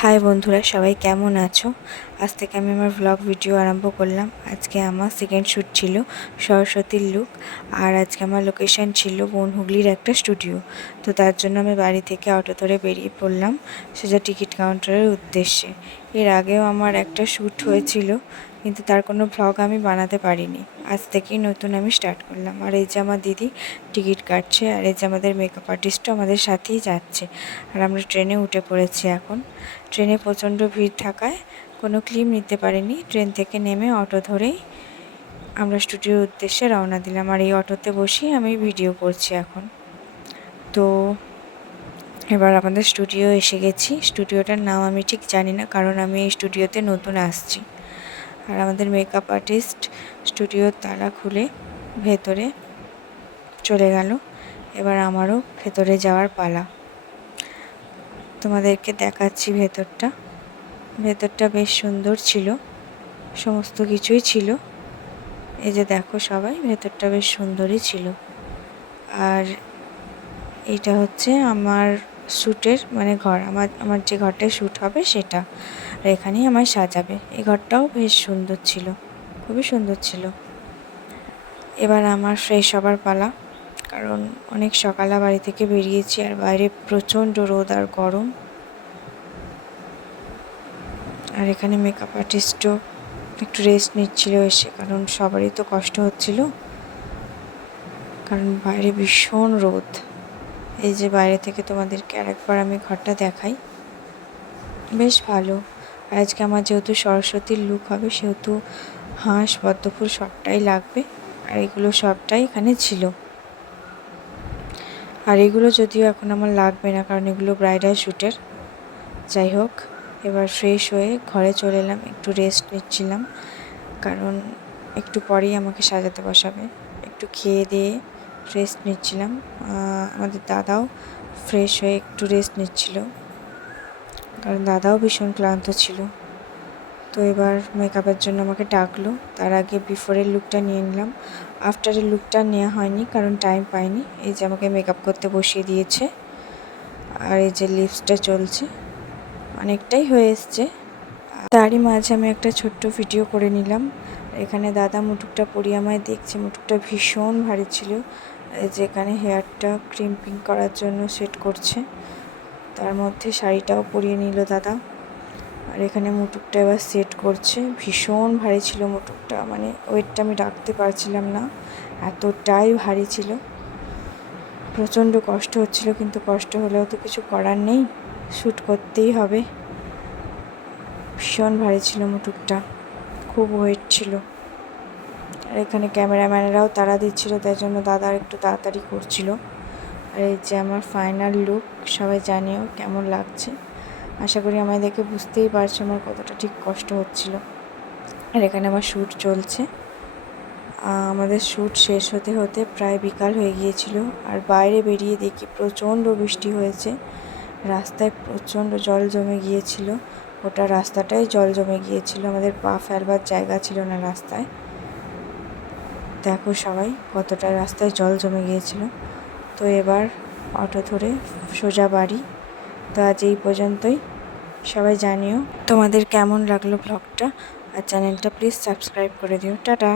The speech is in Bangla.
হাই বন্ধুরা, সবাই কেমন আছো? আজ থেকে আমি আমার ভ্লগ ভিডিও আরম্ভ করলাম। আজকে আমার সেকেন্ড শ্যুট ছিল সরস্বতীর লুক, আর আজকে আমার লোকেশন ছিল বনহুগলির একটা স্টুডিও। তো তার জন্য আমি বাড়ি থেকে অটো ধরে বেরিয়ে পড়লাম সোজা টিকিট কাউন্টারের উদ্দেশ্যে। এর আগেও আমার একটা শ্যুট হয়েছিল, কিন্তু তার কোনো ভ্লগ আমি বানাতে পারিনি। আজ থেকেই নতুন আমি স্টার্ট করলাম। আর এই যে আমার দিদি টিকিট কাটছে, আর এই যে আমাদের মেকআপ আর্টিস্টও আমাদের সাথেই যাচ্ছে। আর আমরা ট্রেনে উঠে পড়েছি এখন। ট্রেনে প্রচণ্ড ভিড় থাকায় কোনো ক্লিপ নিতে পারিনি। ট্রেন থেকে নেমে অটো ধরেই আমরা স্টুডিওর উদ্দেশ্যে রওনা দিলাম। আর এই অটোতে বসেই আমি ভিডিও করছি এখন। তো এবার আমাদের স্টুডিও এসে গেছি। স্টুডিওটার নাম আমি ঠিক জানি না, কারণ আমি এই স্টুডিওতে নতুন আসছি। আর আমাদের মেকআপ আর্টিস্ট স্টুডিওর তালা খুলে ভেতরে চলে গেল। এবার আমারও ভেতরে যাওয়ার পালা। তোমাদেরকে দেখাচ্ছি ভেতরটা বেশ সুন্দর ছিল, সমস্ত কিছুই ছিল। এই যে দেখো সবাই, ভেতরটা বেশ সুন্দরই ছিল। আর এটা হচ্ছে আমার শ্যুটের ঘর, আমার যে ঘরটায় শ্যুট হবে সেটা। আর এখানেই আমার সাজাবে। এই ঘরটাও বেশ সুন্দর ছিল, খুবই সুন্দর ছিল। এবার আমার ফ্রেশ হবার পালা, কারণ অনেক সকালে বাড়ি থেকে বেরিয়েছি, আর বাইরে প্রচণ্ড রোদ আর গরম। আর এখানে মেকআপ আর্টিস্টও একটু রেস্ট নিচ্ছিল এসে, কারণ সবারই তো কষ্ট হচ্ছিল, কারণ বাইরে ভীষণ রোদ। এই যে বাইরে থেকে তোমাদেরকে আরেকবার আমি ঘরটা দেখাই, বেশ ভালো। আর আজকে আমার যেহেতু সরস্বতীর লুক হবে, সেহেতু হাঁস পদ্মফুল সবটাই লাগবে, আর এগুলো সবটাই এখানে ছিল। আর এগুলো যদিও এখন আমার লাগবে না, কারণ এগুলো ব্রাইডাল শ্যুটের। যাই হোক, এবার ফ্রেশ হয়ে ঘরে চলে এলাম, একটু রেস্ট নিচ্ছিলাম, কারণ একটু পরেই আমাকে সাজাতে বসাবে। একটু খেয়ে দিয়ে রেস্ট নিচ্ছিলাম। আমাদের দাদাও ফ্রেশ হয়ে একটু রেস্ট নিচ্ছিল, কারণ দাদাও ভীষণ ক্লান্ত ছিল। তো এবার মেকআপের জন্য আমাকে ডাকলো। তার আগে বিফোরের লুকটা নিয়ে নিলাম। আফটারের লুকটা নেওয়া হয়নি, কারণ টাইম পাইনি। এই যে আমাকে মেকআপ করতে বসিয়ে দিয়েছে, আর এই যে লিপসটা চলছে, অনেকটাই হয়ে এসছে। তারই মাঝে আমি একটা ছোট্ট ভিডিও করে নিলাম। এখানে দাদা মুটুকটা পরিয়ে আমায় দেখছে। মুটুকটা ভীষণ ভারী ছিল। যেখানে হেয়ারটা ক্রিম্পিং করার জন্য সেট করছে, তার মধ্যে শাড়িটাও পরিয়ে নিল দাদা। আর এখানে মুটুকটা এবার সেট করছে। ভীষণ ভারী ছিল মুটুকটা, ওয়েটটা আমি রাখতে পারছিলাম না, এতটাই ভারী ছিল। প্রচণ্ড কষ্ট হচ্ছিল, কিন্তু কষ্ট হলেও তো কিছু করার নেই, শ্যুট করতেই হবে। ভীষণ ভারী ছিল মুটুকটা, খুব ওয়েট ছিল। আর এখানে ক্যামেরাম্যানেরাও তাড়া দিচ্ছিল, তাই জন্য দাদা একটু তাড়াতাড়ি করছিল। আর এই যে আমার ফাইনাল লুক, সবাই জানিও কেমন লাগছে। আশা করি আমায় দেখে বুঝতেই পারছো আমার কতটা ঠিক কষ্ট হচ্ছিল। আর এখানে আমার শ্যুট চলছে। আমাদের শ্যুট শেষ হতে হতে প্রায় বিকাল হয়ে গিয়েছিল। আর বাইরে বেরিয়ে দেখি প্রচণ্ড বৃষ্টি হয়েছে, রাস্তায় প্রচণ্ড জল জমে গিয়েছিল। গোটা রাস্তাটাই জল জমে গিয়েছিল, আমাদের পা ফেলবার জায়গা ছিল না রাস্তায়। দেখো সবাই কতটা রাস্তায় জল জমে গিয়েছিল। তো এবার অটো ধরে সোজা বাড়ি। তো আজ এই পর্যন্তই। সবাই জানিও তোমাদের কেমন লাগলো ব্লগটা, আর চ্যানেলটা প্লিজ সাবস্ক্রাইব করে দিও। টাটা।